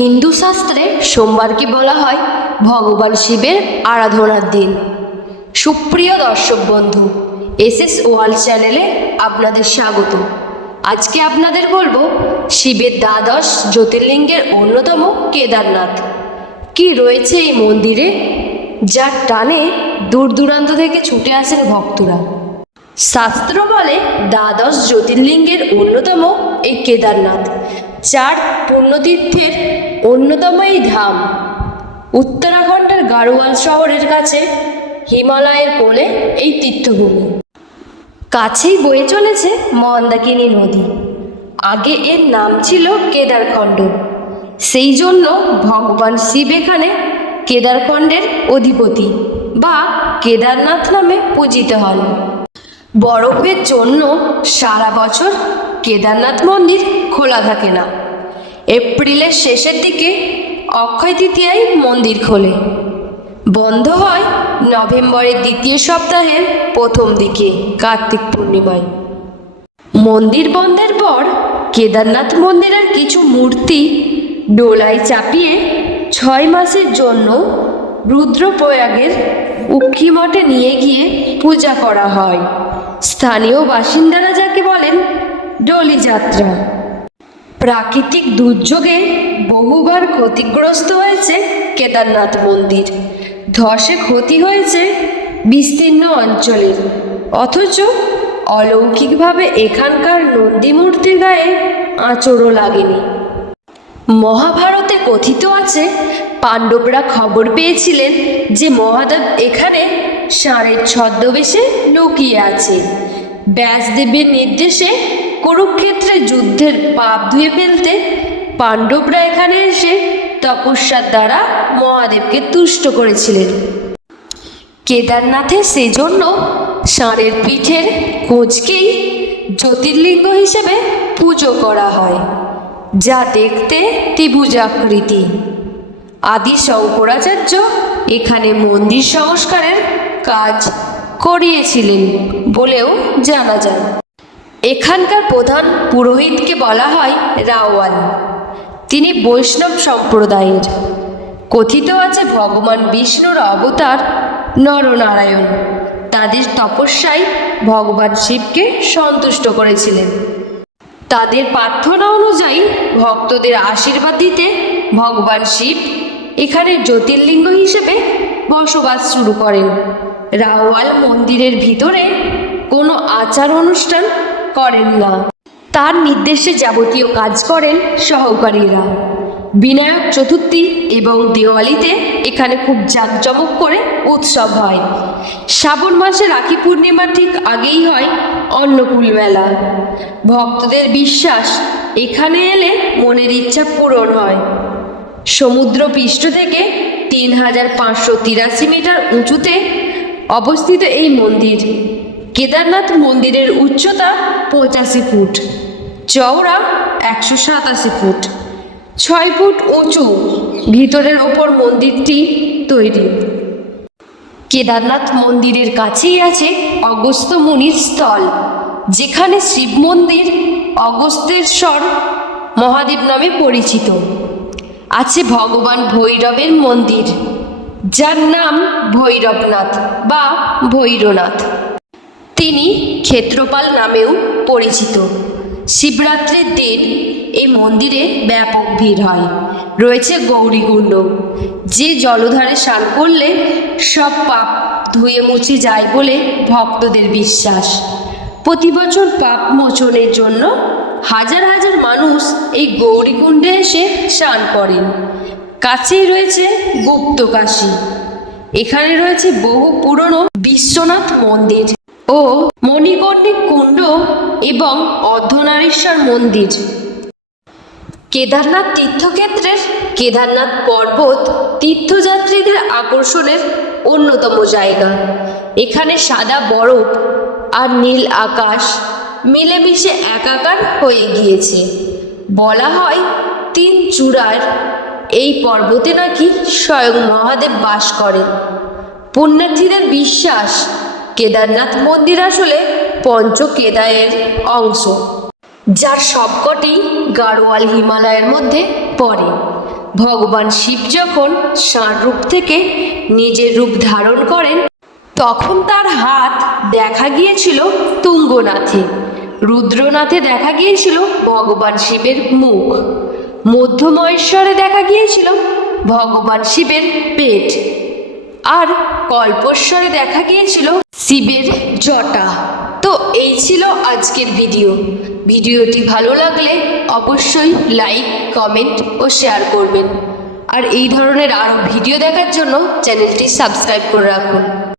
হিন্দু শাস্ত্রে সোমবারকে বলা হয়? ভগবান শিবের আরাধনার দিন। সুপ্রিয় দর্শক বন্ধু এস এস ওয়ার্ল্ড চ্যানেলে আপনাদের স্বাগত। আজকে আপনাদের বলব, শিবের দ্বাদশ জ্যোতির্লিঙ্গের অন্যতম কেদারনাথ। কি রয়েছে এই মন্দিরে? যার টানে দূর দূরান্ত থেকে ছুটে আসেন ভক্তরা। শাস্ত্র বলে দ্বাদশ জ্যোতির্লিঙ্গের অন্যতম এই কেদারনাথ চার পুণ্যতীর্থের অন্যতম এই ধাম। উত্তরাখণ্ডের গাড়োয়াল শহরের কাছে হিমালয়ের কোলে এই তীর্থভূমি। কাছেই বয়ে চলেছে মন্দাকিনী নদী। আগে এর নাম ছিল কেদারখণ্ড। সেই জন্য ভগবান শিব এখানে কেদারখণ্ডের অধিপতি বা কেদারনাথ নামে পূজিত হন। বরফের জন্য সারা বছর কেদারনাথ মন্দির খোলা থাকে না। এপ্রিলের শেষের দিকে অক্ষয় তৃতীয়ায় মন্দির খোলে। বন্ধ হয় নভেম্বরের দ্বিতীয় সপ্তাহের প্রথম দিকে কার্তিক পূর্ণিমায়। মন্দির বন্ধের পর কেদারনাথ মন্দিরের কিছু মূর্তি ডোলায় চাপিয়ে ছয় মাসের জন্য রুদ্রপ্রয়াগের উক্ষি মঠে নিয়ে গিয়ে পূজা করা হয়। স্থানীয় বাসিন্দারা যাকে বলেন ডলি যাত্রা। প্রাকৃতিক দুর্যোগে বহুবার ক্ষতিগ্রস্ত হয়েছে কেদারনাথ মন্দির। ধসে ক্ষতি হয়েছে বিস্তীর্ণ অঞ্চলের অথচ অলৌকিকভাবে এখানকার নন্দী মূর্তির গায়ে আঁচড়ও লাগেনি। মহাভারতে কথিত আছে, পাণ্ডবরা খবর পেয়েছিলেন যে মহাদেব এখানে ষাঁড়ের ছদ্মবেশে লুকিয়ে আছে। ব্যাসদেবের নির্দেশে কুরুক্ষেত্রে যুদ্ধের পাপ ধুয়ে ফেলতে পাণ্ডবরা এখানে এসে তপস্যার দ্বারা মহাদেবকে তুষ্ট করেছিলেন। কেদারনাথে সেজন্য ষাঁড়ের পিঠের কোচকেই জ্যোতির্লিঙ্গ হিসেবে পুজো করা হয়, যা দেখতে ত্রিভুজাকৃতি। আদি শঙ্করাচার্য এখানে মন্দির সংস্কারের কাজ করিয়েছিলেন বলেও জানা যায়। এখানকার প্রধান পুরোহিতকে বলা হয় রাওয়াল। তিনি বৈষ্ণব সম্প্রদায়ের। কথিত আছে ভগবান বিষ্ণুর অবতার নরনারায়ণ। তাদের তপস্যায় ভগবান শিবকে সন্তুষ্ট করেছিলেন। তাদের প্রার্থনা অনুযায়ী ভক্তদের আশীর্বাদ দিতে ভগবান শিব এখানে জ্যোতির্লিঙ্গ হিসেবে বসবাস শুরু করেন। রাওয়াল মন্দিরের ভিতরে কোনো আচার অনুষ্ঠান করেন না। তার নির্দেশে যাবতীয় কাজ করেন সহকারীরা। বিনায়ক চতুর্থী এবং দেওয়ালিতে এখানে খুব জাঁকজমক করে উৎসব হয়। শ্রাবণ মাসে রাখি পূর্ণিমা ঠিক আগেই হয় অন্নকূল মেলা। ভক্তদের বিশ্বাস, এখানে এলে মনের ইচ্ছা পূরণ হয়। সমুদ্র পৃষ্ঠ থেকে তিন হাজার পাঁচশো তিরাশি মিটার উঁচুতে অবস্থিত এই মন্দির। কেদারনাথ মন্দিরের উচ্চতা পঁচাশি ফুট, চওড়া একশো সাতাশি ফুট, ছয় ফুট উঁচু। ভিতরের ওপর মন্দিরটি তৈরি। কেদারনাথ মন্দিরের কাছেই আছে অগস্ত্য মুনির স্থল, যেখানে শিব মন্দির অগস্তেশ্বর মহাদেব নামে পরিচিত। আছে ভগবান ভৈরবের মন্দির, যার নাম ভৈরবনাথ বা ভৈরনাথ তিনি ক্ষেত্রপাল নামেও পরিচিত। শিবরাত্রির দিন এই মন্দিরে ব্যাপক ভিড় হয়। রয়েছে গৌরীকুণ্ড যে জলধারে স্নান করলে সব পাপ ধুয়ে মুছে যায় বলে ভক্তদের বিশ্বাস। প্রতি বছর পাপ মোচনের জন্য হাজার হাজার মানুষ এই গৌরীকুণ্ডে এসে স্নান করেন। কাছেই রয়েছে গুপ্তকাশী। এখানে রয়েছে বহু পুরনো বিশ্বনাথ মন্দির। ও মণিকর্ণিক কুণ্ড এবং অর্ধনারীশ্বর মন্দির। কেদারনাথ তীর্থক্ষেত্রের কেদারনাথ পর্বত তীর্থযাত্রীদের আকর্ষণের অন্যতম জায়গা। এখানে সাদা বরফ আর নীল আকাশ মিলেমিশে একাকার হয়ে গিয়েছে। বলা হয় তিন চূড়ার। এই পর্বতে নাকি স্বয়ং মহাদেব বাস করেন। পুণ্যার্থীদের বিশ্বাস কেদারনাথ মন্দির আসলে পঞ্চ কেদারের অংশ, যার সবকটি গাড়োয়াল হিমালয়ের মধ্যে পড়ে। ভগবান শিব যখন ষাঁড় রূপ থেকে নিজের রূপ ধারণ করেন, তখন তার হাত দেখা গিয়েছিল তুঙ্গনাথে। রুদ্রনাথে দেখা গিয়েছিল ভগবান শিবের মুখ। মধ্যমহেশ্বরে দেখা গিয়েছিল ভগবান শিবের পেট। আর কল্পস্বরে দেখা গিয়েছিল শিবের জটা। তো এই ছিল আজকের ভিডিও। ভিডিওটি ভালো লাগলে অবশ্যই লাইক, কমেন্ট ও শেয়ার করবেন। আর এই ধরনের আরও ভিডিও দেখার জন্য চ্যানেলটি সাবস্ক্রাইব করে রাখুন।